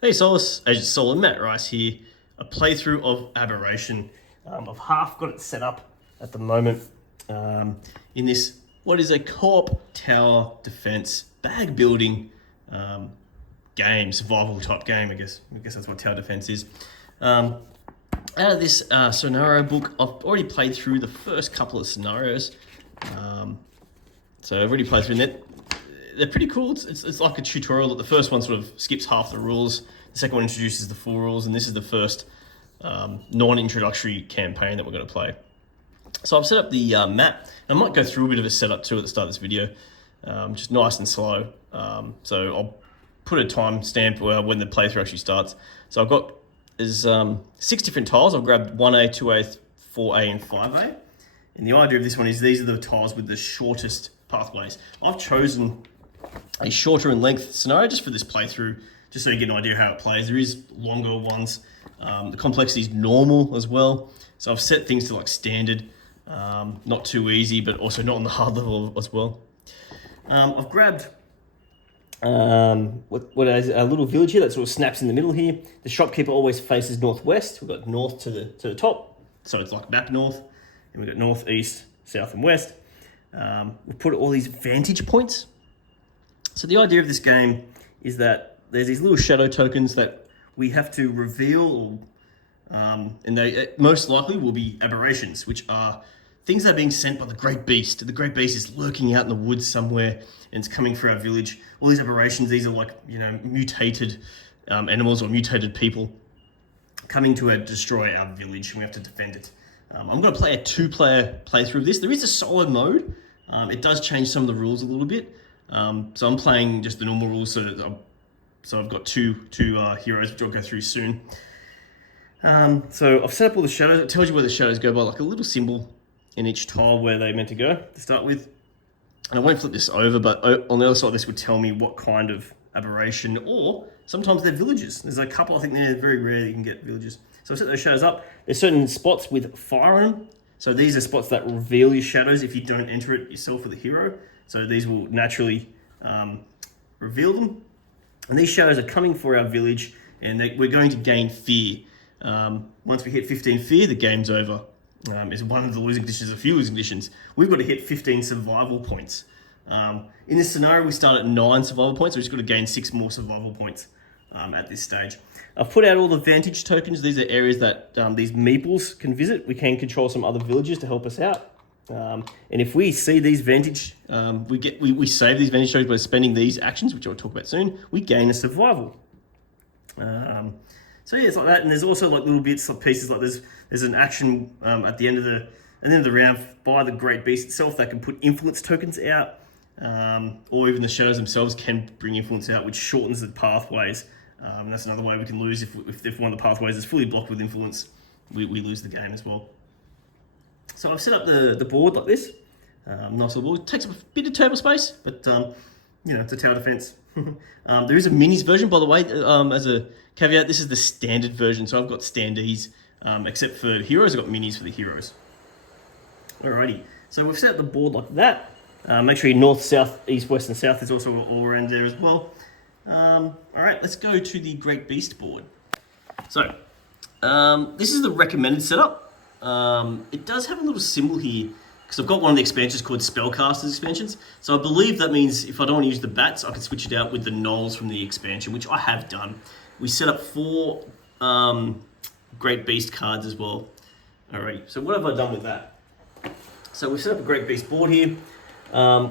Hey Solace, Agent Sol and Matt Rice here. A playthrough of Aberration. I've half got it set up at the moment in this, what is a co-op tower defense bag building game, survival type game, I guess that's what tower defense is. Out of this scenario book, I've already played through the first couple of scenarios. So I've already played through that. They're pretty cool. It's like a tutorial. The first one sort of skips half the rules. The second one introduces the full rules, and this is the first non-introductory campaign that we're going to play. So I've set up the map. And I might go through a bit of a setup too at the start of this video, just nice and slow. So I'll put a time stamp when the playthrough actually starts. So I've got there's 6 different tiles. I've grabbed 1A, 2A, 4A, and 5A. And the idea of this one is these are the tiles with the shortest pathways. I've chosen a shorter in length scenario just for this playthrough, just so you get an idea how it plays. There is longer ones. The complexity is normal as well. So I've set things to like standard, not too easy, but also not on the hard level as well. I've grabbed what is a little village here that sort of snaps in the middle here. The shopkeeper always faces northwest. We've got north to the top, so it's like map north, and we've got north, east, south, and west. We've put all these vantage points. So the idea of this game is that there's these little shadow tokens that we have to reveal, and they most likely will be aberrations, which are things that are being sent by the Great Beast. The Great Beast is lurking out in the woods somewhere, and it's coming for our village. All these aberrations, these are like, mutated animals or mutated people coming to destroy our village, and we have to defend it. I'm going to play a 2-player playthrough of this. There is a solo mode. It does change some of the rules a little bit. So I'm playing just the normal rules, so I've got two heroes, which I'll go through soon. So I've set up all the shadows. It tells you where the shadows go by like a little symbol in each tile where they're meant to go to start with. And I won't flip this over, but on the other side, this would tell me what kind of aberration, or sometimes they're villages. There's a couple, I think they're very rare that you can get villages. So I set those shadows up. There's certain spots with fire on them. So these are spots that reveal your shadows if you don't enter it yourself with a hero. So these will naturally reveal them. And these shadows are coming for our village, and we're going to gain fear. Once we hit 15 fear, the game's over. It's one of the losing conditions, a few losing conditions. We've got to hit 15 survival points. In this scenario, we start at 9 survival points. We've just got to gain 6 more survival points at this stage. I've put out all the vantage tokens. These are areas that these meeples can visit. We can control some other villages to help us out. And if we see these vantage, we save these vantage tokens by spending these actions, which I'll talk about soon. We gain a survival. So yeah, it's like that. And there's also like little bits, like pieces, like there's an action at the end of the round by the Great Beast itself that can put influence tokens out, or even the shadows themselves can bring influence out, which shortens the pathways. And that's another way we can lose if one of the pathways is fully blocked with influence. We lose the game as well. So I've set up the board like this. Nice little board. It takes up a bit of table space, but it's a tower defense. There is a minis version, by the way. As a caveat, this is the standard version. So I've got standees, except for heroes. I've got minis for the heroes. Alrighty. So we've set up the board like that. Make sure you're north, south, east, west, and south. There's also all around there as well. Alright, let's go to the Great Beast board. So this is the recommended setup. It does have a little symbol here because I've got one of the expansions called Spellcasters expansions. So I believe that means if I don't want to use the bats, I can switch it out with the gnolls from the expansion, which I have done. We set up 4 Great Beast cards as well. Alright, so what have I done with that? So we've set up a Great Beast board here.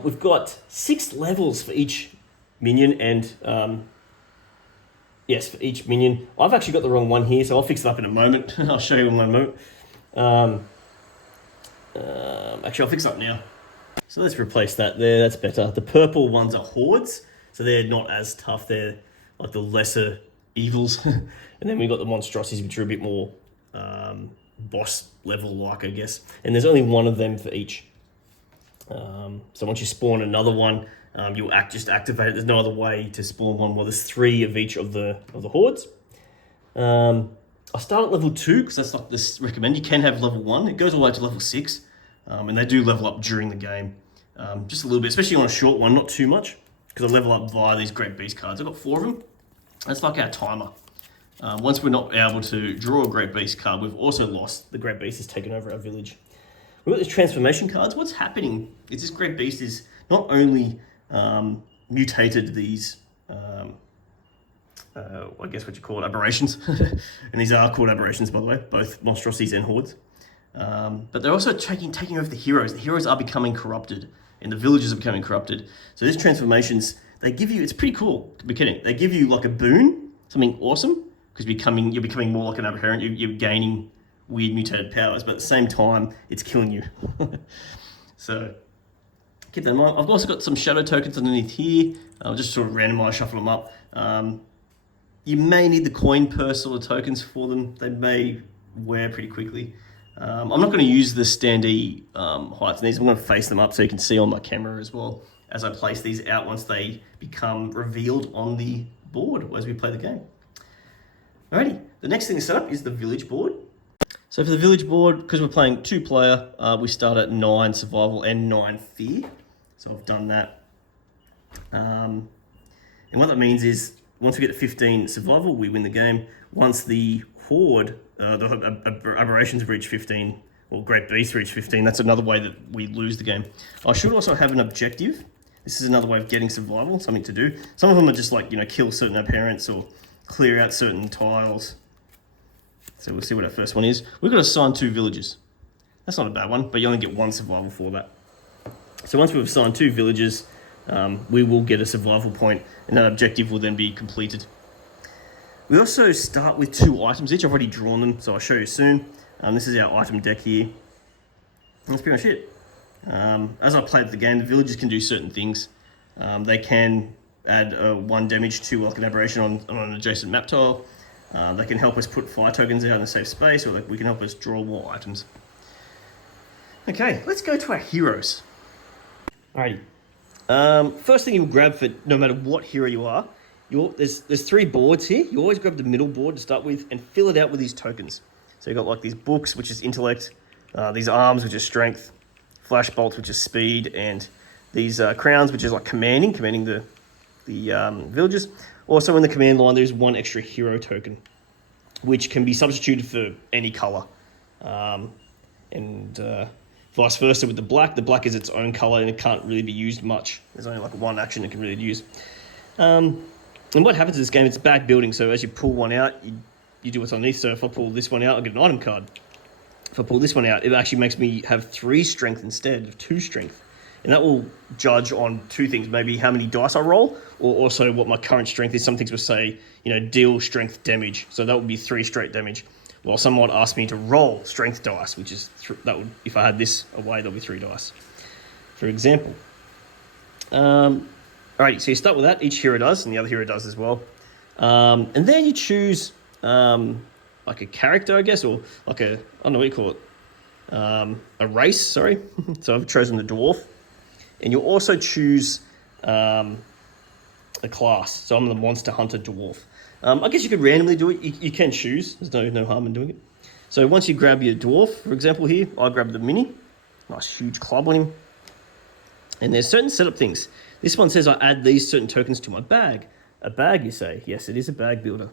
We've got 6 levels for each minion, and yes, for each minion. I've actually got the wrong one here, so I'll fix it up in a moment. I'll show you in one moment. Actually, I'll fix it up now. So let's replace that there. That's better. The purple ones are hordes, so they're not as tough. They're like the lesser evils. And then we've got the monstrosities, which are a bit more boss level like, I guess. And there's only one of them for each. So once you spawn another one, you'll just activate it. There's no other way to spawn one. Well, there's 3 of each of the hordes. I start at level 2 because that's like this recommend. You can have level 1. It goes all the way to level 6, and they do level up during the game, just a little bit, especially on a short one, not too much, because I level up via these Great Beast cards. I've got 4 of them. That's like our timer. Once we're not able to draw a Great Beast card, we've also lost. The Great Beast has taken over our village. We've got these transformation cards. What's happening is this Great Beast is not only mutated these, I guess what you call it, aberrations. And these are called aberrations, by the way, both monstrosities and hordes. But they're also taking over the heroes. The heroes are becoming corrupted, and the villages are becoming corrupted. So these transformations, they give you, it's pretty cool, to be kidding. They give you like a boon, something awesome, because you're becoming more like an aberrant. You're gaining weird mutated powers, but at the same time, it's killing you. So keep that in mind. I've also got some shadow tokens underneath here. I'll just sort of randomize, shuffle them up. You may need the coin purse sort of tokens for them. They may wear pretty quickly. I'm not going to use the standee heights in these. I'm going to face them up so you can see on my camera as well as I place these out once they become revealed on the board as we play the game. Alrighty, the next thing to set up is the village board. So for the village board, because we're playing 2-player, we start at 9 survival and 9 fear. So I've done that. And what that means is once we get to 15 survival, we win the game. Once the horde, the aberrations reach 15, or Great Beasts reach 15, that's another way that we lose the game. I should also have an objective. This is another way of getting survival, something to do. Some of them are just like, kill certain aberrants or clear out certain tiles. So we'll see what our first one is. We've got to assign 2 villages. That's not a bad one, but you only get 1 survival for that. So once we've assigned 2 villages, we will get a survival point, and that objective will then be completed. We also start with 2 items each. I've already drawn them, so I'll show you soon. This is our item deck here. And that's pretty much it. As I played the game, the villages can do certain things. They can add 1 damage to like an aberration on an adjacent map tile. They can help us put fire tokens out in a safe space, or we can help us draw more items. Okay, let's go to our heroes. Alrighty. First thing you'll grab for no matter what hero you are, there's 3 boards here. You always grab the middle board to start with and fill it out with these tokens. So you've got like these books, which is intellect, these arms, which is strength, flash bolts, which is speed, and these crowns, which is like commanding the villages. Also in the command line, there's 1 extra hero token, which can be substituted for any color. And vice versa with the black. The black is its own color and it can't really be used much. There's only like 1 action it can really use. And what happens in this game, it's back building. So as you pull one out, you do what's underneath. So if I pull this one out, I'll get an item card. If I pull this one out, it actually makes me have 3 strength instead of 2 strength. And that will judge on 2 things, maybe how many dice I roll, or also what my current strength is. Some things will say, deal strength damage. So that would be 3 straight damage. While someone asked me to roll strength dice, which is, that would, if I had this away, there'll be 3 dice, for example. Alrighty, so you start with that. Each hero does, and the other hero does as well. And then you choose like a character, I guess, or like I don't know what you call it. A race, sorry. So I've chosen the dwarf. And you'll also choose a class. So I'm the monster hunter dwarf. I guess you could randomly do it. You can choose. There's no harm in doing it. So once you grab your dwarf, for example here, I grab the mini. Nice huge club on him. And there's certain setup things. This one says I add these certain tokens to my bag. A bag, you say? Yes, it is a bag builder.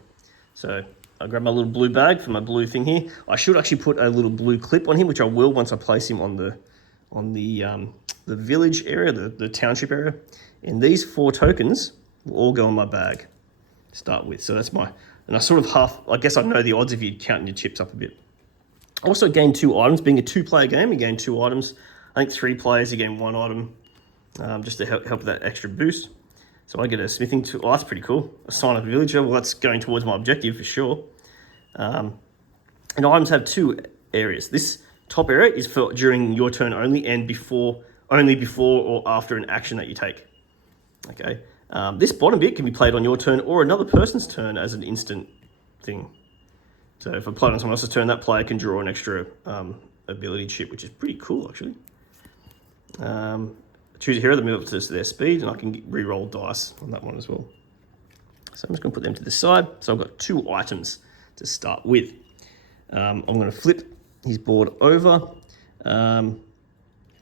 So I grab my little blue bag for my blue thing here. I should actually put a little blue clip on him, which I will once I place him on the village area, the township area. And these 4 tokens will all go in my bag to start with. So that's and I sort of I guess I know the odds if you're counting your chips up a bit. I also gain 2 items. Being a 2-player game, you gain 2 items. I think 3 players, you gain 1 item, just to help with that extra boost. So I get a smithing tool. Oh, that's pretty cool. A sign of a villager. Well, that's going towards my objective for sure. And items have 2 areas. This top area is for during your turn only, and only before or after an action that you take. Okay. This bottom bit can be played on your turn or another person's turn as an instant thing. So if I play it on someone else's turn, that player can draw an extra ability chip, which is pretty cool actually. Choose a hero that moves up to their speed, and I can re-roll dice on that one as well. So I'm just going to put them to the side. So I've got 2 items to start with. I'm going to flip his board over.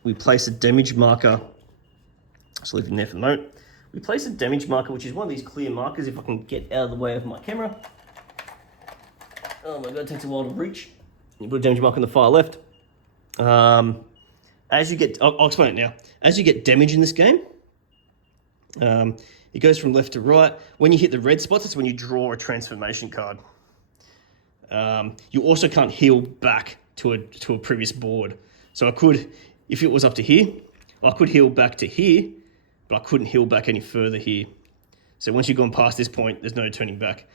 We place a damage marker. Just leave him there for the moment. we place a damage marker, which is one of these clear markers, if I can get out of the way of my camera. Oh my god, it takes a while to reach. You put a damage marker on the far left. As you get, I'll explain it now. As you get damage in this game, it goes from left to right. When you hit the red spots, that's when you draw a transformation card. You also can't heal back to a previous board. So I could, if it was up to here, I could heal back to here, but I couldn't heal back any further here. So once you've gone past this point, there's no turning back.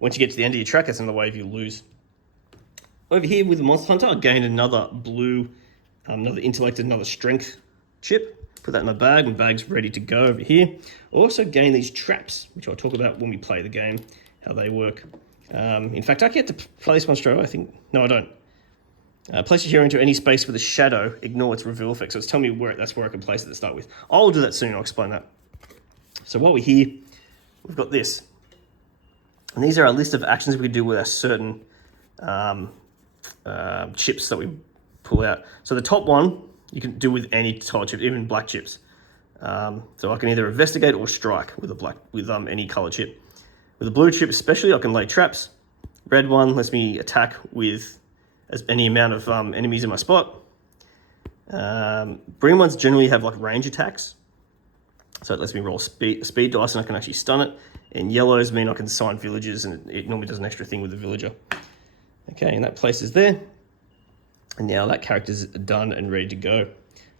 Once you get to the end of your track, that's another wave you lose. Over here with the Monster Hunter, I gained another blue, another intellect, another strength chip. Put that in my bag. My bag's ready to go over here. Also gain these traps, which I'll talk about when we play the game, how they work. In fact, I get to play this one straight away, I think. No, I don't. Place your hero into any space with a shadow, ignore its reveal effect. So it's telling me that's where I can place it to start with. I'll do that soon, I'll explain that. So while we're here, we've got this. And these are a list of actions we can do with our certain chips that we pull out. So the top one, you can do with any color chip, even black chips. So I can either investigate or strike with any color chip. With a blue chip especially, I can lay traps. Red one lets me attack with any amount of enemies in my spot. Green ones generally have like range attacks. So it lets me roll speed dice and I can actually stun it. And yellows mean I can assign villagers, and it normally does an extra thing with the villager. Okay, and that place is there. And now that character's done and ready to go.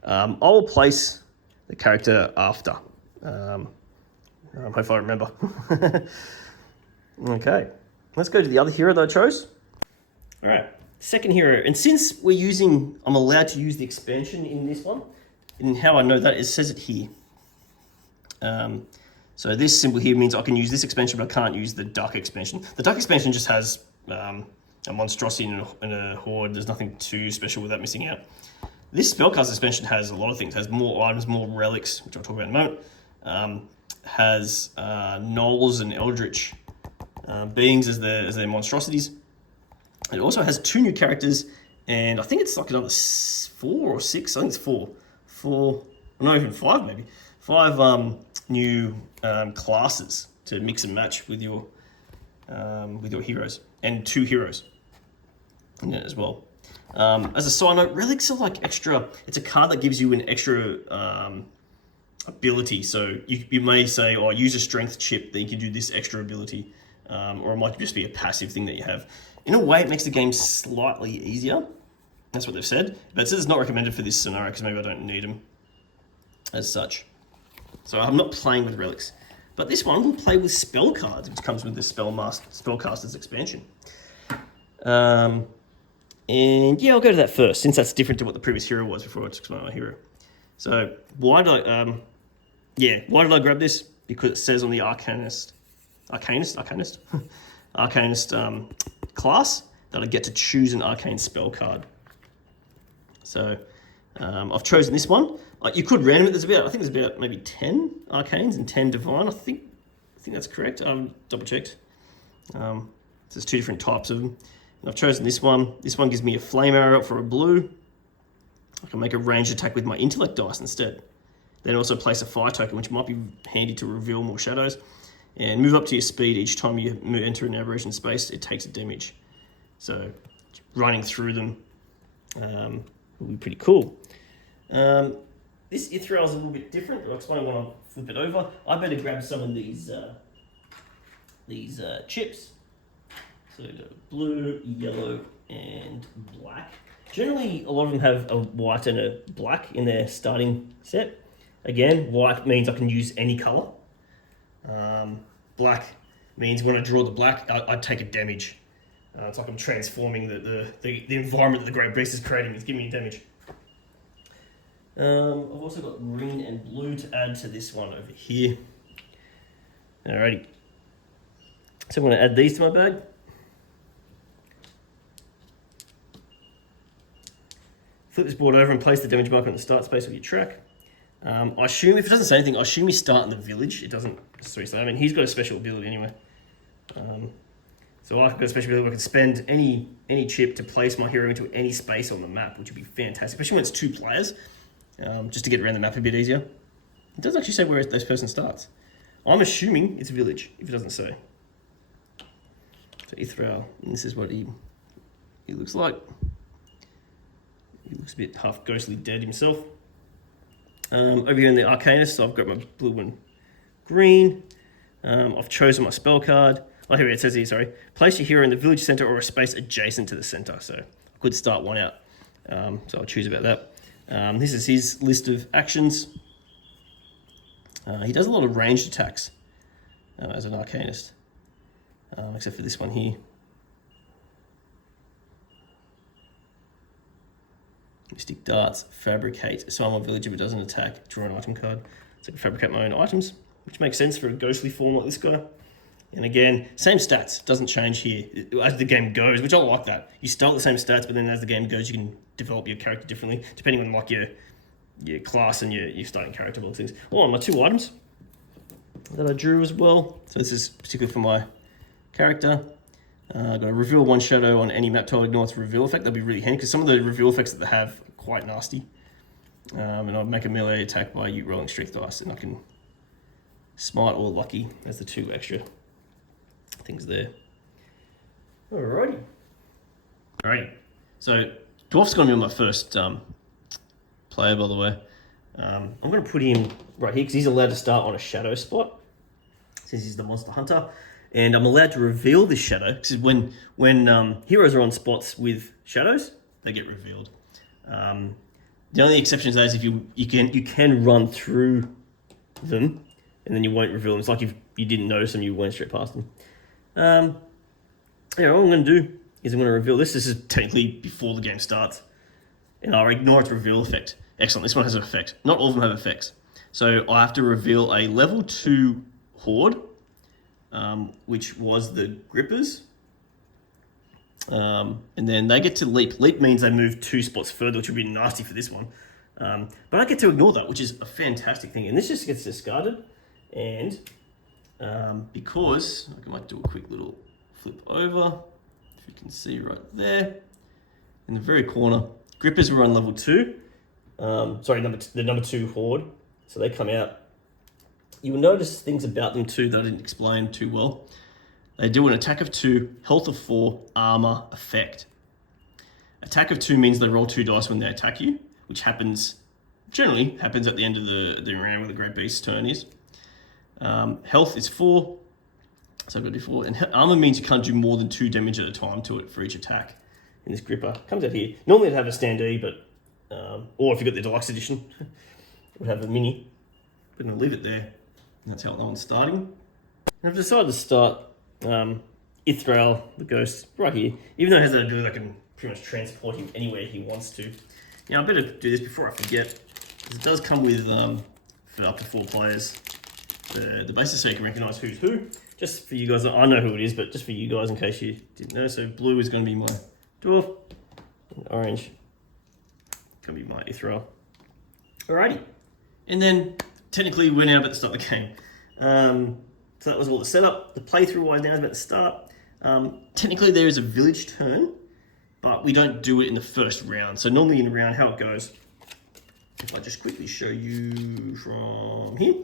I'll place the character after. Hopefully I remember. Okay, let's go to the other hero that I chose. All right, second hero. And since I'm allowed to use the expansion in this one, and how I know that is, it says it here. So this symbol here means I can use this expansion, but I can't use the duck expansion. The duck expansion just has a monstrosity and a horde. There's nothing too special with that missing out. This spellcast expansion has a lot of things. It has more items, more relics, which I'll talk about in a moment. Has gnolls and eldritch beings as their monstrosities. It also has 2 new characters, and I think it's like another 4 or 6. I think it's 4. Not even 5 maybe. 5 new classes to mix and match with your heroes, and 2 heroes in it as well. As a side note, relics are like extra. It's a card that gives you an extra ability. So you may say, "Oh, use a strength chip, then you can do this extra ability," or it might just be a passive thing that you have. In a way, it makes the game slightly easier. That's what they've said. But it says it's not recommended for this scenario because maybe I don't need them as such. So I'm not playing with relics. But this one will play with spell cards, which comes with the Spellcaster's expansion. And yeah, I'll go to that first, since that's different to what the previous hero was before I explain my hero. So why did I grab this? Because it says on the Arcanist class that I get to choose an arcane spell card. So I've chosen this one. You could random it. I think there's about maybe 10 arcanes and 10 divine. I think that's correct. Double checked. There's 2 different types of them. And I've chosen this one. This one gives me a flame arrow for a blue. I can make a ranged attack with my intellect dice instead. Then also place a fire token, which might be handy to reveal more shadows. And move up to your speed each time you enter an aberration space. It takes a damage. So running through them will be pretty cool. This Ithral is a little bit different. I'll explain when I flip it over. I better grab some of these chips. So we've got blue, yellow, and black. Generally, a lot of them have a white and a black in their starting set. Again, white means I can use any color. Black means when I draw the black, I take a damage. It's like I'm transforming the environment that the Great Beast is creating. It's giving me damage. I've also got green and blue to add to this one over here. Alrighty. So I'm going to add these to my bag. Flip this board over and place the damage marker at the start space of your track. I assume, if it doesn't say anything, I assume you start in the village. It doesn't say. I mean, he's got a special ability anyway. So I've got a special ability where I can spend any chip to place my hero into any space on the map, which would be fantastic, especially when it's 2 players, just to get around the map a bit easier. It doesn't actually say where this person starts. I'm assuming it's village, if it doesn't say. So Ithral, and this is what he looks like. He looks a bit half ghostly dead himself. Over here in the Arcanist, so I've got my blue and green. I've chosen my spell card. Oh, here it says here, sorry. Place your hero in the village center or a space adjacent to the center. So I could start one out. So I'll choose about that. This is his list of actions. He does a lot of ranged attacks as an Arcanist, except for this one here. Mystic Darts, Fabricate, summon one village if it doesn't attack, draw an item card. So I can fabricate my own items, which makes sense for a ghostly form like this guy. And again, same stats, doesn't change here as the game goes, which I like that. You start with the same stats, but then as the game goes, you can develop your character differently, depending on like your class and your starting character, all things. Oh, and my 2 items that I drew as well. So this is particularly for my character. I've got to reveal 1 shadow on any map tile, ignore its reveal effect. That'd be really handy because some of the reveal effects that they have are quite nasty. And I'll make a melee attack by you rolling strength dice, and I can smite or lucky as the 2 extra things there. Alrighty. So Dwarf's going to be my first player, by the way. I'm going to put him right here because he's allowed to start on a shadow spot since he's the monster hunter. And I'm allowed to reveal this shadow because when heroes are on spots with shadows, they get revealed. The only exception to that is if you can run through them and then you won't reveal them. It's like if you didn't notice them, you went straight past them. All I'm going to do is I'm going to reveal this. This is technically before the game starts. And I'll ignore its reveal effect. Excellent, this one has an effect. Not all of them have effects. So I have to reveal a level 2 horde, which was the grippers. And then they get to leap. Leap means they move 2 spots further, which would be nasty for this one. But I get to ignore that, which is a fantastic thing. And this just gets discarded. And because, I might do a quick little flip over, if you can see right there, in the very corner, grippers were on level 2. The number 2 horde. So they come out. You will notice things about them too that I didn't explain too well. They do an attack of 2, health of 4, armor, effect. Attack of 2 means they roll 2 dice when they attack you, which generally happens at the end of the round where the Great Beast's turn is. Health is 4, so I've got to do 4. And armor means you can't do more than 2 damage at a time to it for each attack. And this gripper comes out here. Normally it'd have a standee, but or if you got the deluxe edition, it would have a mini. But I'm gonna leave it there. And that's how that one's starting. And I've decided to start Ithral, the ghost, right here. Even though it has that ability that can pretty much transport him anywhere he wants to. Now I better do this before I forget, because it does come with for up to 4 players the basis so you can recognize who's who. Just for you guys, I know who it is, but just for you guys in case you didn't know. So blue is going to be my dwarf, and orange is going to be my Ithral. Alrighty, and then technically we're now about to start the game. So that was all the setup. The playthrough wise now is about to start. Technically there is a village turn, but we don't do it in the first round. So normally in a round, how it goes, if I just quickly show you from here,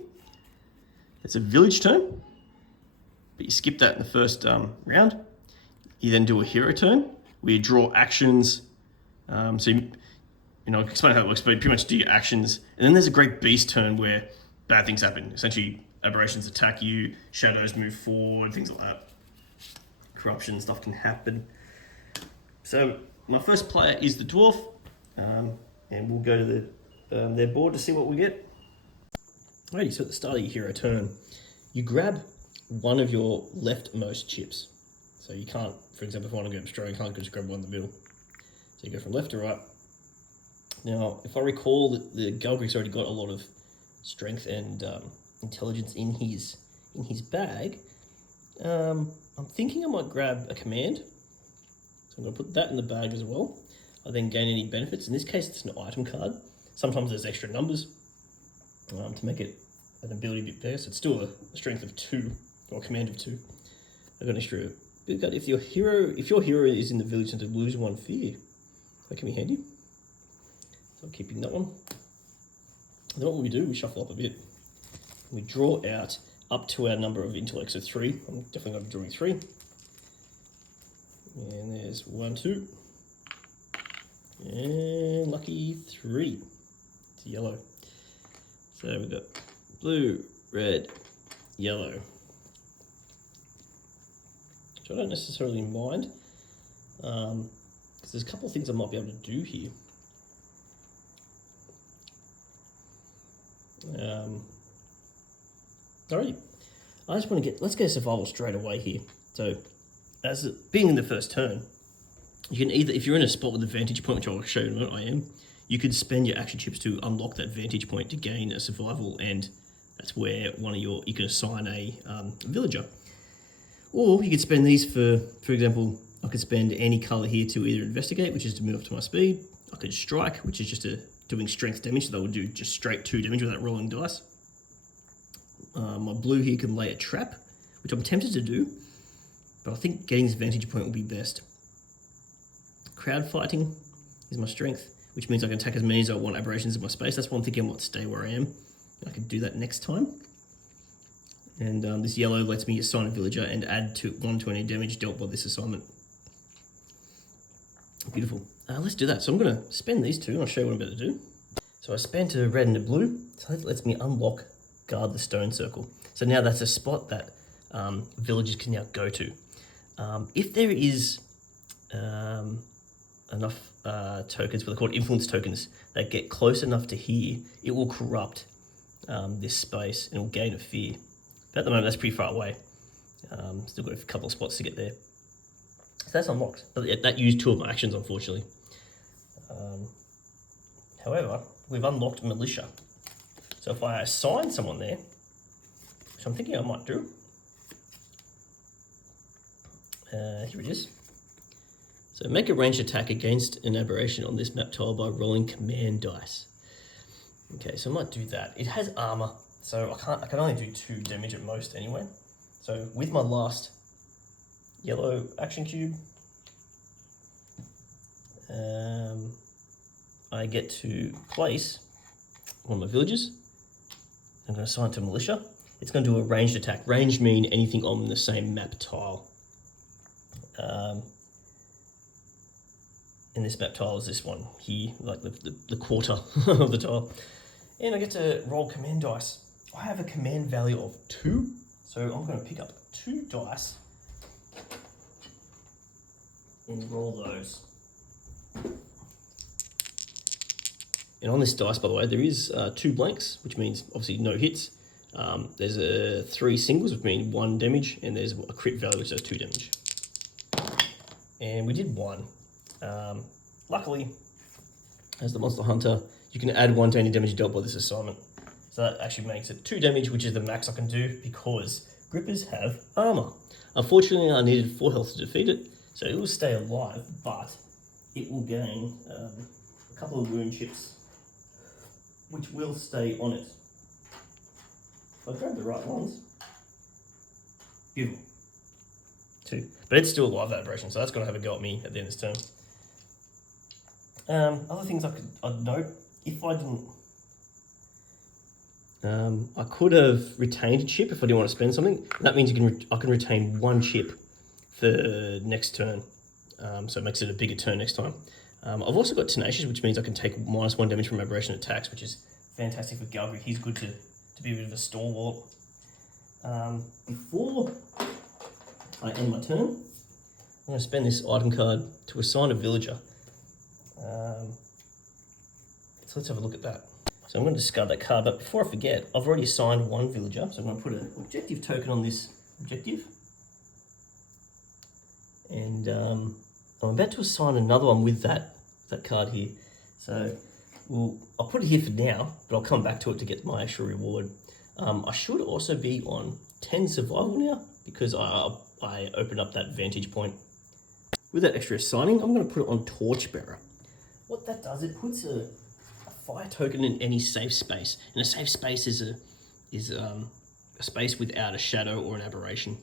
it's a village turn, but you skip that in the first round. You then do a hero turn, where you draw actions. So I'll explain how it works, but you pretty much do your actions. And then there's a Great Beast turn where bad things happen. Essentially, aberrations attack you, shadows move forward, things like that. Corruption stuff can happen. So my first player is the dwarf, and we'll go to their board to see what we get. Alrighty, so at the start of your hero turn, you grab one of your leftmost chips. So you can't, for example, if I want to go straight, you can't just grab one in the middle. So you go from left to right. Now, if I recall, the Galgric's already got a lot of strength and intelligence in his bag. I'm thinking I might grab a command. So I'm going to put that in the bag as well. I then gain any benefits. In this case, it's an item card. Sometimes there's extra numbers to make it an ability a bit better. So it's still a strength of 2 or a command of 2. I've got an extra bit card. If your hero is in the village and to lose 1 fear, that can be handy. So I'm keeping that one. And then what we do, we shuffle up a bit. We draw out up to our number of intellects of 3. I'm definitely going to be drawing 3. And there's 1, 2. And lucky 3. It's yellow. So we've got blue, red, yellow. Which I don't necessarily mind. Because there's a couple of things I might be able to do here. Alrighty. I just want to let's get survival straight away here. So, as being in the first turn, you can either, if you're in a spot with a vantage point, which I'll show you in a minute, I am, you could spend your action chips to unlock that vantage point to gain a survival, and that's where you can assign a villager. Or you could spend these for example, I could spend any colour here to either investigate, which is to move up to my speed. I could strike, which is just doing strength damage, so that would do just straight 2 damage without rolling dice. My blue here can lay a trap, which I'm tempted to do, but I think getting this vantage point will be best. Crowd fighting is my strength, which means I can attack as many as I want aberrations in my space. That's why I'm thinking I might stay where I am. I can do that next time. And this yellow lets me assign a villager and add 1 to any damage dealt by this assignment. Beautiful. Let's do that. So I'm going to spend these 2 and I'll show you what I'm about to do. So I spent a red and a blue, so that lets me unlock guard the stone circle. So now that's a spot that villagers can now go to. If there is enough tokens, what they're called influence tokens, that get close enough to here, it will corrupt this space and it will gain a fear. But at the moment, that's pretty far away. Still got a couple of spots to get there. So that's unlocked, but that used 2 of my actions, unfortunately. However, we've unlocked militia. So if I assign someone there, which I'm thinking I might do, here it is. So make a ranged attack against an aberration on this map tile by rolling command dice. Okay, so I might do that. It has armor, so I can only do 2 damage at most anyway. So with my last yellow action cube, I get to place one of my villagers. I'm going to assign to militia. It's going to do a ranged attack. Ranged mean anything on the same map tile. And this map tile is this one here, like the quarter of the tile. And I get to roll command dice. I have a command value of 2, so I'm going to pick up 2 dice and roll those. And on this dice, by the way, there is 2 blanks, which means obviously no hits. There's 3 singles, which mean 1 damage, and there's a crit value, which does 2 damage. And we did 1. Luckily, as the monster hunter, you can add 1 to any damage dealt by this assignment. So that actually makes it 2 damage, which is the max I can do because grippers have armor. Unfortunately, I needed 4 health to defeat it, so it will stay alive, but it will gain a couple of wound chips, which will stay on it. If I grab the right ones, beautiful. 2, but it's still alive, that aberration, so that's going to have a go at me at the end of this turn. Other things I'd note, if I didn't, I could have retained a chip if I didn't want to spend something. That means I can retain 1 chip for next turn, so it makes it a bigger turn next time. I've also got tenacious, which means I can take -1 damage from aberration attacks, which is fantastic for Galgary. He's good to be a bit of a stalwart. Before I end my turn, I'm going to spend this item card to assign a villager. So let's have a look at that. So I'm going to discard that card, but before I forget, I've already assigned 1 villager, so I'm going to put an objective token on this objective. And I'm about to assign another one with that card here. So I'll put it here for now, but I'll come back to it to get my actual reward. I should also be on 10 survival now because I opened up that vantage point. With that extra assigning, I'm going to put it on Torchbearer. What that does, it puts a fire token in any safe space, and a safe space is a space without a shadow or an aberration.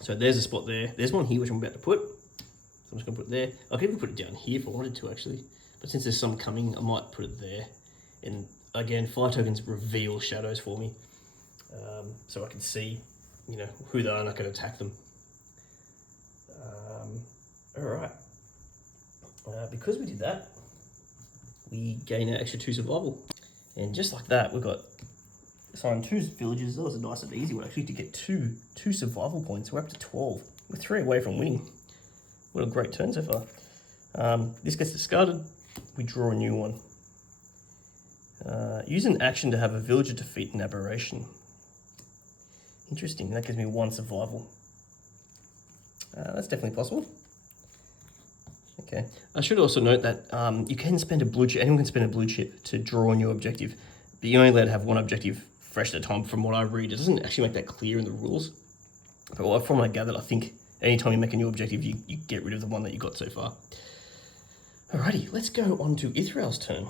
So there's a spot there. There's one here which I'm about to put. So I'm just going to put it there. I could even put it down here if I wanted to actually, but since there's some coming, I might put it there. And again, fire tokens reveal shadows for me. so I can see, you know, who they are and I can attack them. All right. Because we did that, we gain an extra 2 survival. And just like that, we've got assigned 2 villages. That was a nice and easy one actually to get two survival points. We're up to 12. We're 3 away from winning. What a great turn so far. This gets discarded. We draw a new one. Use an action to have a villager defeat an aberration. Interesting, that gives me 1 survival. That's definitely possible. Okay, I should also note that you can spend a blue chip, anyone can spend a blue chip to draw a new objective, but you're only allowed to have 1 objective fresh at a time from what I read. It doesn't actually make that clear in the rules, but from what I gathered, I think anytime you make a new objective, you get rid of the one that you got so far. Alrighty, let's go on to Ithral's turn.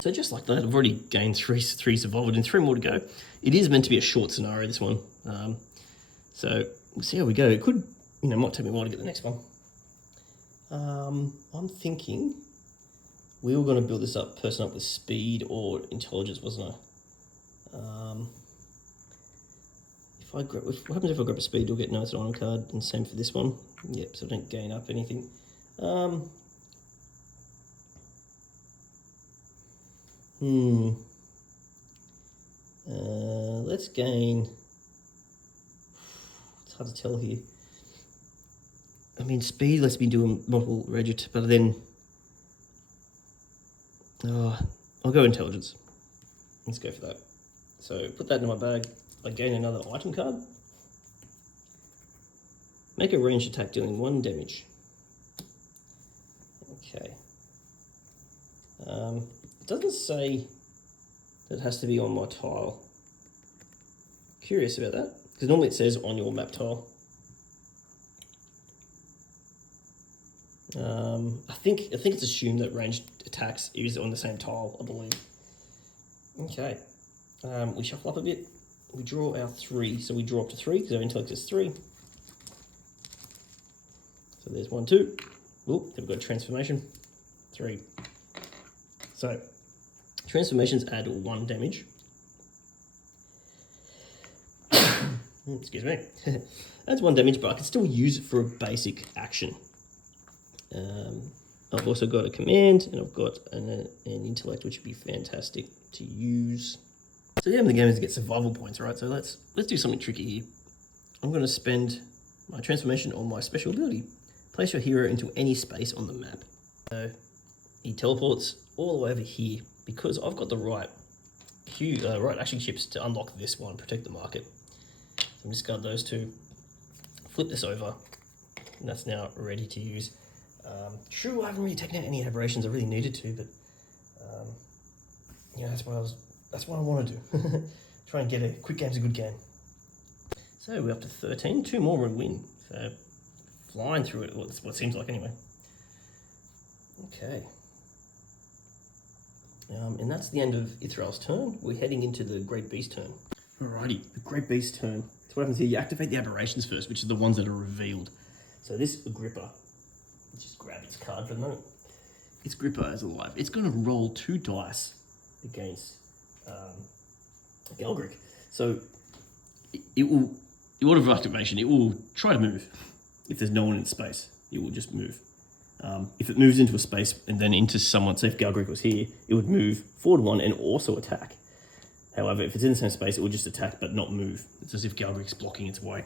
So just like that, I've already gained 3 survival and 3 more to go. It is meant to be a short scenario, this one. So we'll see how we go. It could, you know, might take me a while to get the next one. I'm thinking we were going to build this person up with speed or intelligence, wasn't I? What happens if I grab a speed? I'll get no, it's an item card, and same for this one. Yep, so I don't gain up anything. Let's gain. It's hard to tell here. I mean, speed lets me do a multiple regit, but then I'll go intelligence. Let's go for that. So put that in my bag. I gain another item card. Make a ranged attack dealing 1 damage. Okay. It doesn't say that it has to be on my tile. Curious about that, because normally it says on your map tile. I think it's assumed that ranged attacks is on the same tile, I believe. Okay. We shuffle up a bit. We draw our 3, so we draw up to 3 because our intellect is 3. So there's 1, 2. Oh, then we've got a transformation. 3. So transformations add 1 damage. Excuse me. That's 1 damage, but I can still use it for a basic action. I've also got a command, and I've got an intellect, which would be fantastic to use. So the aim of the game is to get survival points, right? So let's do something tricky here. I'm going to spend my transformation on my special ability. Place your hero into any space on the map. So he teleports all the way over here because I've got the right action chips to unlock this one, protect the market. So I'm discard those 2, flip this over, and that's now ready to use. True, I haven't really taken out any aberrations. I really needed to, but yeah, that's what I want to do. Try and get a quick game's a good game. So we're up to 13. 2 more and win. So flying through it. Well, that's what it seems like anyway. Okay. And that's the end of Ithral's turn. We're heading into the Great Beast turn. Alrighty, the Great Beast turn. So what happens here? You activate the aberrations first, which are the ones that are revealed. So this Agrippa. Let's just grab its card for the moment. Its Agrippa is alive. It's going to roll 2 dice against Galgric. So it will, in order of activation, it will try to move. If there's no one in space, it will just move. If it moves into a space and then into someone, say if Galgric was here, it would move forward 1 and also attack. However, if it's in the same space, it will just attack but not move. It's as if Galgric's blocking its way.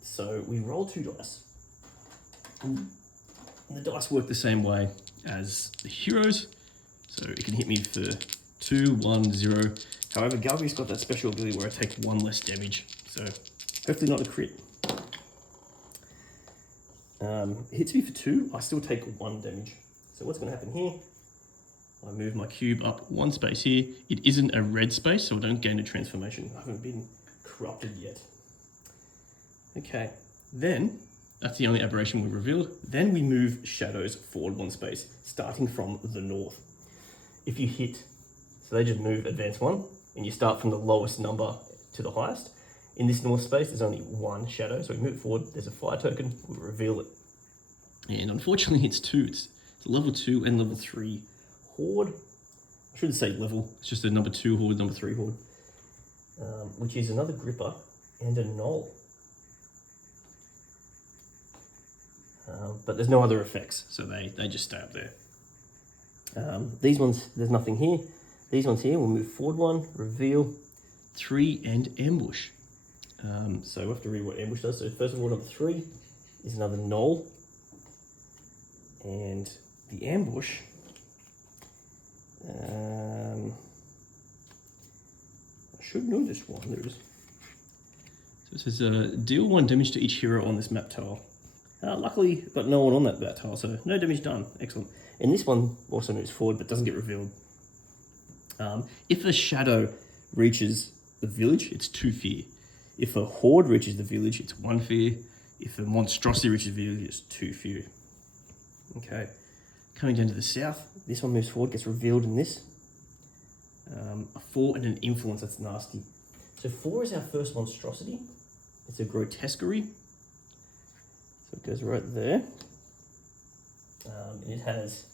So we roll 2 dice. And the dice work the same way as the heroes. So it can hit me for 2, 1, 0. However, Galgric's got that special ability where I take 1 less damage. So hopefully not a crit. It hits me for 2, I still take 1 damage. So what's going to happen here? I move my cube up 1 space here. It isn't a red space, so I don't gain a transformation. I haven't been corrupted yet. Okay, then that's the only aberration we revealed. Then we move shadows forward 1 space, starting from the north. If you hit, so they just move advance 1, and you start from the lowest number to the highest. In this north space, there's only 1 shadow, so we move it forward. There's a fire token, we reveal it. And unfortunately, it's 2. It's level 2 and level 3 horde. I shouldn't say level, it's just a number 2 horde, number 3 horde. which is another gripper and a knoll. But there's no other effects, so they just stay up there. These ones, there's nothing here. These ones here, we'll move forward 1, reveal, 3, and ambush. So we have to read what ambush does. So first of all, number 3 is another knoll. And the ambush, I should know this one. There it is. So it says deal 1 damage to each hero on this map tile. Luckily, got no one on that tile, so no damage done. Excellent. And this one also moves forward, but doesn't get revealed. If a shadow reaches the village, it's 2 fear. If a horde reaches the village, it's 1 fear. If a monstrosity reaches the village, it's 2 fear. Okay. Coming down to the south, this one moves forward, gets revealed in this. A 4 and an influence, that's nasty. So 4 is our first monstrosity. It's a grotesquerie. So it goes right there. And it has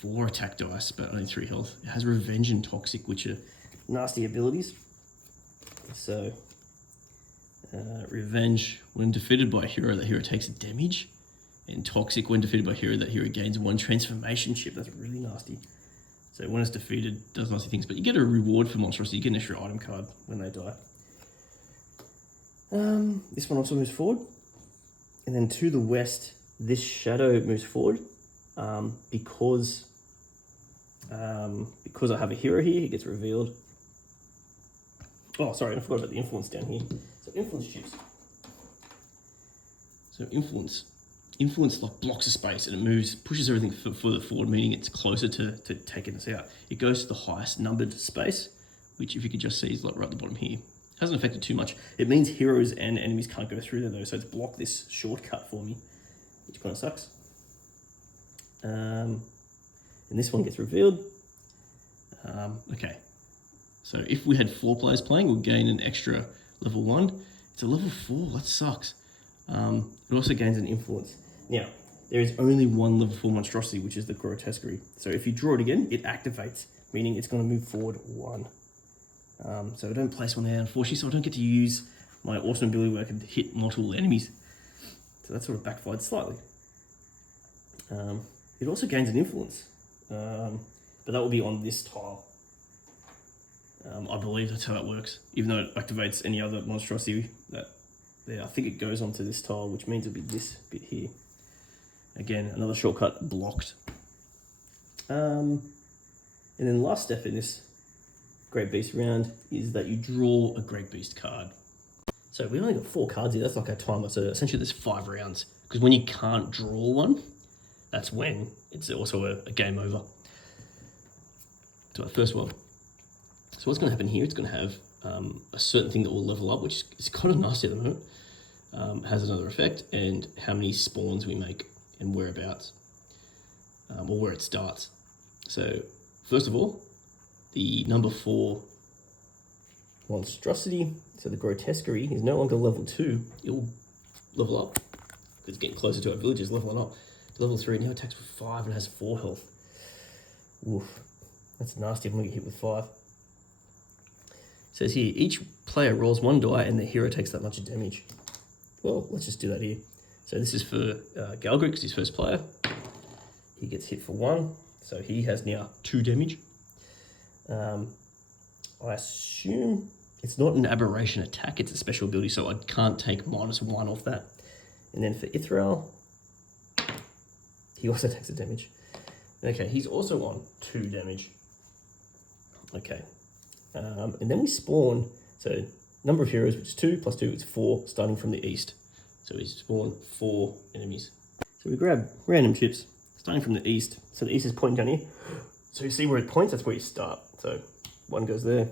4 attack dice, but only 3 health. It has revenge and toxic, which are nasty abilities. So revenge, when defeated by a hero, that hero takes damage. And toxic, when defeated by a hero, that hero gains 1 transformation chip. That's really nasty. So when it's defeated, it does nasty things, but you get a reward for monstrosity. You get an extra item card when they die. This one also moves forward. And then to the west, this shadow moves forward. Because I have a hero here, he gets revealed. Oh, sorry, I forgot about the influence down here. So influence chips. So influence like blocks a space and it moves, pushes everything further forward, meaning it's closer to taking us out. It goes to the highest numbered space, which if you could just see is like right at the bottom here. Hasn't affected too much. It means heroes and enemies can't go through there though, so it's blocked this shortcut for me, which kind of sucks. And this one gets revealed. Okay, so if we had 4 players playing, we'll gain an extra level 1. It's a level 4, that sucks. It also gains an influence. Now, there is only 1 level 4 monstrosity, which is the grotesquerie. So if you draw it again, it activates, meaning it's going to move forward 1. So I don't place one there, unfortunately, so I don't get to use my awesome ability where I can hit multiple enemies. So that sort of backfired slightly. It also gains an influence, but that will be on this tile. I believe that's how that works, even though it activates any other monstrosity that there. I think it goes onto this tile, which means it'll be this bit here. Again, another shortcut blocked. And then the last step in this Great Beast round is that you draw a Great Beast card. So we only got 4 cards here, that's like our timer, so essentially there's 5 rounds. Because when you can't draw one, that's when it's also a game over. So our first one. So what's going to happen here, it's going to have a certain thing that will level up, which is kind of nasty at the moment. Has another effect, and how many spawns we make and whereabouts, or where it starts. So first of all, the number 4 monstrosity, so the grotesquerie, is no longer level 2. It will level up. It's getting closer to our villages, leveling up to level 3. Now attacks with 5 and has 4 health. Oof, that's nasty. I'm gonna get hit with 5. It says here, each player rolls 1 die and the hero takes that much damage. Well, let's just do that here. So this is for Galgrick, because he's first player. He gets hit for 1, so he has now 2 damage. I assume it's not an aberration attack, it's a special ability, so I can't take -1 off that. And then for Ithral, he also takes a damage. Okay, he's also on 2 damage. Okay. And then we spawn, so number of heroes, which is 2, plus 2 is 4, starting from the east. So we spawn 4 enemies. So we grab random chips, starting from the east. So the east is pointing down here. So you see where it points, that's where you start. So 1 goes there.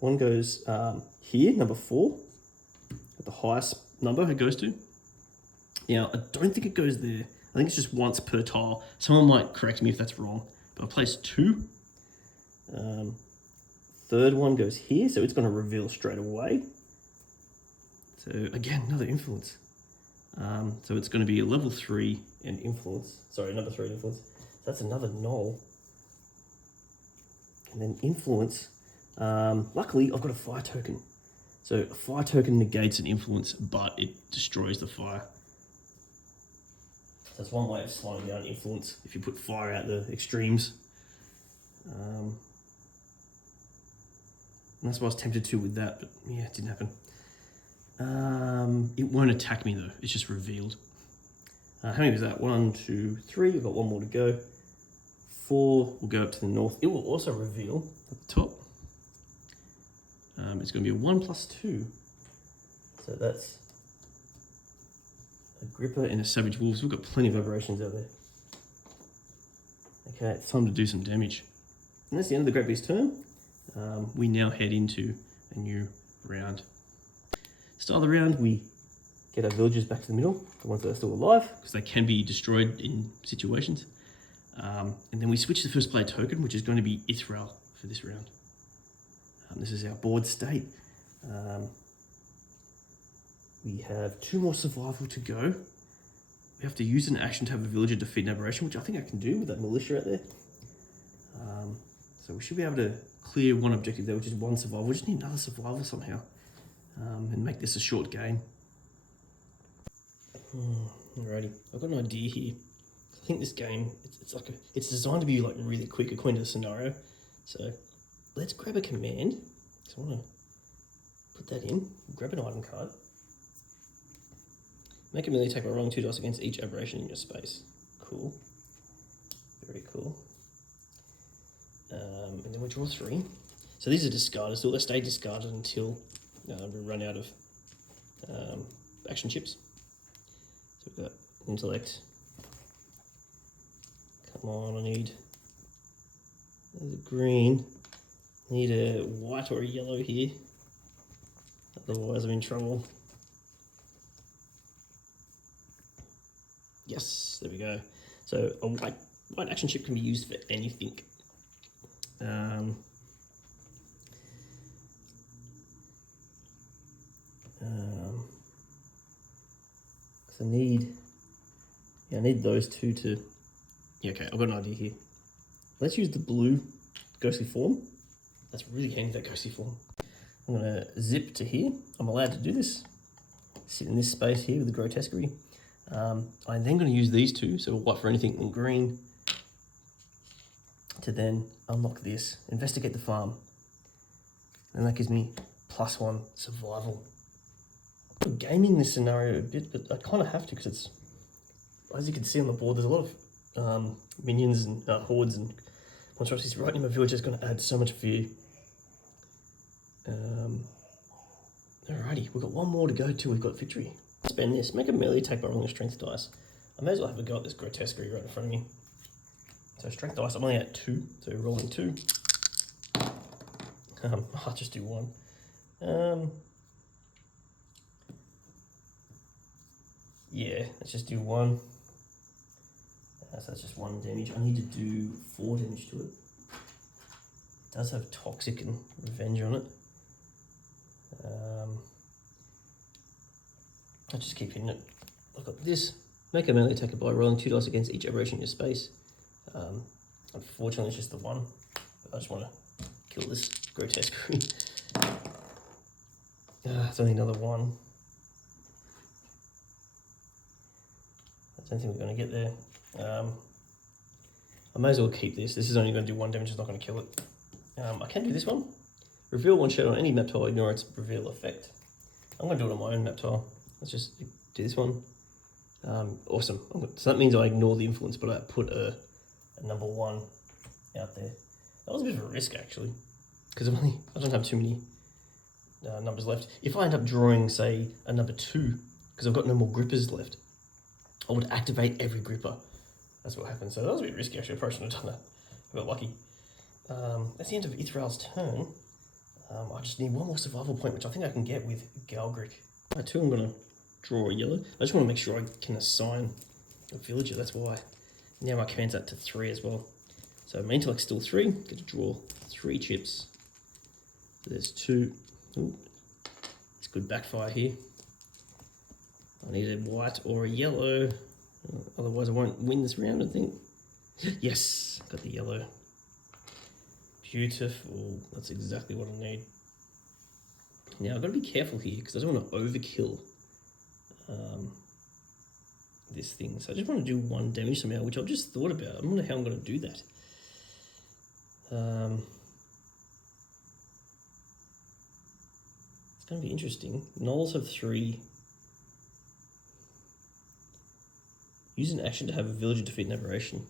1 goes here, number 4, at the highest number it goes to. Now, I don't think it goes there. I think it's just once per tile. Someone might correct me if that's wrong, but I placed 2. 3rd one goes here, so it's going to reveal straight away. So again, another influence. So it's going to be a level 3 and influence. Sorry, number 3 influence. So that's another knoll. And then influence. Luckily, I've got a fire token. So a fire token negates an influence, but it destroys the fire. So that's one way of slowing down influence, if you put fire out the extremes. And that's what I was tempted to with that, but yeah, it didn't happen. It won't attack me though, it's just revealed. How many was that? 1, 2, 3, we've got one more to go. 4 will go up to the north. It will also reveal at the top. It's going to be a 1 + 2. So that's a Gripper and a Savage Wolves. We've got plenty of aberrations out there. Okay, it's time to do some damage. And that's the end of the Great Beast's turn. We now head into a new round. Start of the round, we get our villagers back to the middle, the ones that are still alive, because they can be destroyed in situations. And then we switch the first player token, which is going to be Ithral for this round. This is our board state. We have 2 more survival to go. We have to use an action to have a villager defeat an aberration, which I think I can do with that militia out there. So we should be able to clear one objective there, which is 1 survival. We just need another survival somehow, and make this a short game. Alrighty, I've got an idea here. I think this game, it's designed to be like really quick according to the scenario. So let's grab a command. So I want to put that in, grab an item card. Make a melee attack by rolling 2 dice against each aberration in your space. Cool. Very cool. And then we draw 3. So these are discarded, so they stay discarded until we run out of action chips. So we've got intellect. Come on, I need a green. I need a white or a yellow here. Otherwise I'm in trouble. Yes, there we go. So a white action chip can be used for anything. So I need those 2 to. Yeah, okay, I've got an idea here. Let's use the blue ghostly form. That's really handy, that ghostly form. I'm gonna zip to here. I'm allowed to do this. Sit in this space here with the grotesquerie. I'm then going to use these 2, so white for anything and green, to then unlock this, investigate the farm. And that gives me +1 survival. I'm gaming this scenario a bit, but I kind of have to because it's, as you can see on the board, there's a lot of minions and hordes and monstrosities right in my village. That's going to add so much fear. Alrighty, we've got 1 more to go till we've got victory. Spend this, make a melee attack by rolling a strength dice. I may as well have a go at this grotesquerie right in front of me. So strength dice, I'm only at 2, so rolling 2. I'll just do 1. Yeah, let's just do 1. So that's just 1 damage. I need to do 4 damage to it. It does have toxic and revenge on it. I'll just keep hitting it. I've got this. Make a melee attack by rolling 2 dice against each aberration in your space. Unfortunately, it's just the 1. But I just want to kill this grotesquerie. It's only another 1. I don't think we're going to get there. I may as well keep this. This is only going to do 1 damage, it's not going to kill it. I can do this one. Reveal 1 shadow on any map tile, ignore its reveal effect. I'm going to do it on my own map tile. Let's just do this one. Awesome. So that means I ignore the influence, but I put a number 1 out there. That was a bit of a risk actually, because I don't have too many numbers left. If I end up drawing, say, a number 2, because I've got no more grippers left, I would activate every gripper. That's what happened. So that was a bit risky actually. I probably shouldn't have done that. I got lucky. That's the end of Ithral's turn. I just need 1 more survival point, which I think I can get with Galgrick. Right, 2, I'm going to draw a yellow. I just want to make sure I can assign a villager, that's why. Now my command's up to 3 as well. So my intellect's still 3, get to draw 3 chips. So there's 2. Ooh, it's good backfire here. I need a white or a yellow, otherwise I won't win this round, I think. Yes, got the yellow. Beautiful. That's exactly what I need. Now, I've got to be careful here because I don't want to overkill this thing. So I just want to do 1 damage somehow, which I've just thought about. I don't know how I'm going to do that. It's going to be interesting. Gnolls have 3. Use an action to have a villager defeat an aberration.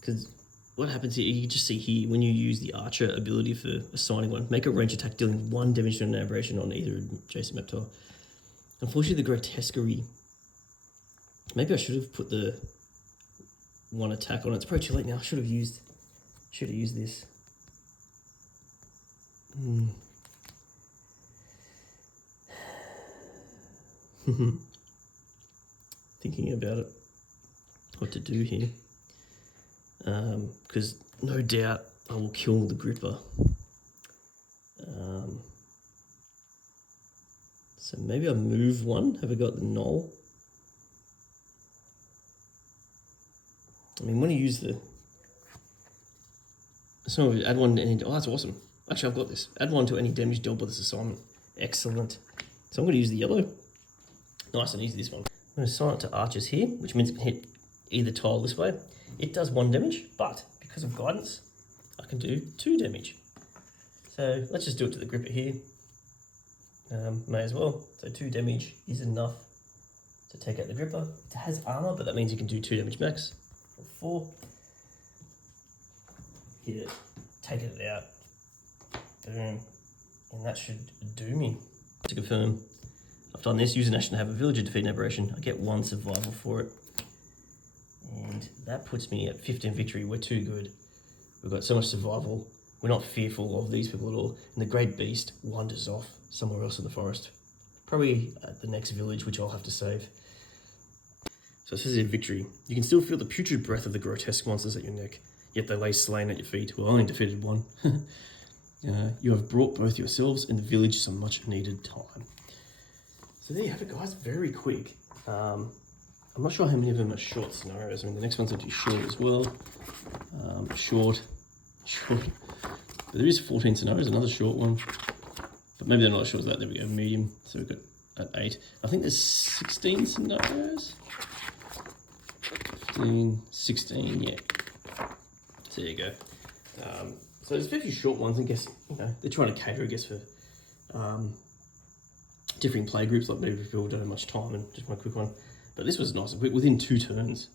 Because what happens here, you can just see here, when you use the archer ability for assigning one, make a range attack dealing 1 damage to an aberration on either adjacent map tile. Unfortunately, the grotesquerie, maybe I should have put the 1 attack on it. It's probably too late now. I should have used this. Thinking about it, what to do here. Because no doubt I will kill the gripper. So maybe I move 1. Have I got the gnoll? I mean, when I use the... So add 1 to any... Oh, that's awesome. Actually, I've got this. Add 1 to any damage dealt by this assignment. Excellent. So I'm going to use the yellow. Nice and easy, this one. I'm going to assign it to archers here, which means it can hit either tile this way. It does 1 damage, but because of guidance, I can do 2 damage. So let's just do it to the gripper here. May as well. So 2 damage is enough to take out the gripper. It has armor, but that means you can do 2 damage max. Or 4. Hit it, take it out. Boom. And that should do me. To confirm, I've done this. Use an action to have a villager defeat an aberration. I get 1 survival for it. And that puts me at 15 victory. We're too good. We've got so much survival. We're not fearful of these people at all. And the great beast wanders off somewhere else in the forest. Probably at the next village, which I'll have to save. So it says in victory, you can still feel the putrid breath of the grotesque monsters at your neck, yet they lay slain at your feet. Well, I only defeated 1. You have brought both yourselves and the village some much needed time. So there you have it, guys. Very quick. I'm not sure how many of them are short scenarios. I mean, the next one's actually short as well. Short. But there is 14 scenarios, another short one. But maybe they're not as short as that. There we go, medium. So we've got at 8. I think there's 16 scenarios. 15, 16, yeah. So there you go. So there's a fair few short ones. I guess, they're trying to cater, I guess, for differing play groups. Like maybe people don't have much time and just one quick one. But this was nice, within 2 turns.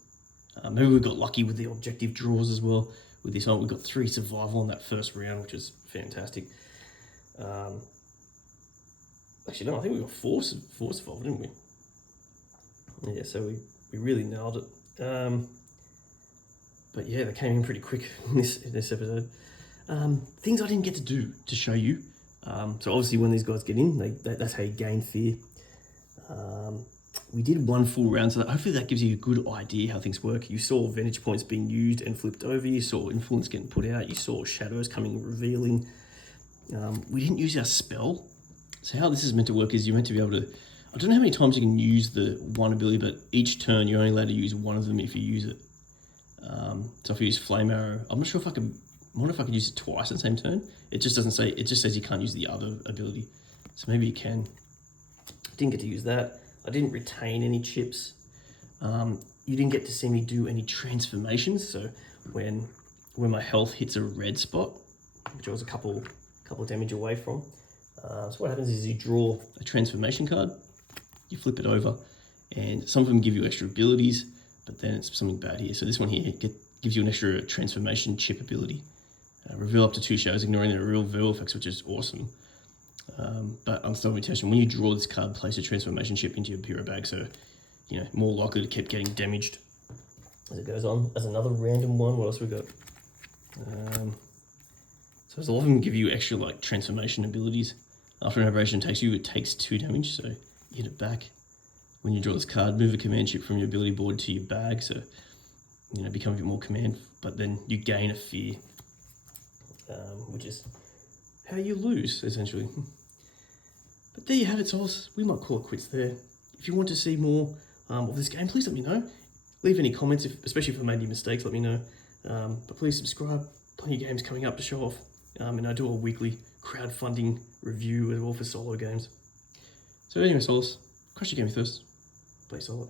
Maybe we got lucky with the objective draws as well. With this one, we got 3 survival in that first round, which is fantastic. Actually, no, I think we got 4 survival, didn't we? Yeah, so we really nailed it. But yeah, they came in pretty quick in this episode. Things I didn't get to do to show you. So obviously when these guys get in, that's how you gain fear. We did 1 full round, so hopefully that gives you a good idea how things work. You saw vantage points being used and flipped over. You saw influence getting put out. You saw shadows coming, revealing. We didn't use our spell. So how this is meant to work is you're meant to be able to... I don't know how many times you can use the 1 ability, but each turn you're only allowed to use 1 of them if you use it. So if you use Flame Arrow, I'm not sure if I could... I wonder if I could use it twice in the same turn. It just doesn't say... It just says you can't use the other ability. So maybe you can. Didn't get to use that. I didn't retain any chips. You didn't get to see me do any transformations. So when my health hits a red spot, which I was a couple damage away from. So what happens is you draw a transformation card, you flip it over, and some of them give you extra abilities, but then it's something bad here. So this one here gives you an extra transformation chip ability. Reveal up to 2 shadows, ignoring the real veil effects, which is awesome. But unstable mutation, when you draw this card, place a transformation chip into your hero bag, so more likely to keep getting damaged as it goes on. As another random one, what else we got? So a lot of them give you extra transformation abilities. After an aberration takes you, it takes 2 damage, so you hit it back. When you draw this card, move a command chip from your ability board to your bag, so become a bit more command, but then you gain a fear, which is how you lose, essentially. But there you have it, Souls. We might call it quits there. If you want to see more of this game, please let me know. Leave any comments, especially if I made any mistakes, let me know. But please subscribe. Plenty of games coming up to show off. And I do a weekly crowdfunding review as well for solo games. So anyway, Solace, crush your game first. Play solo.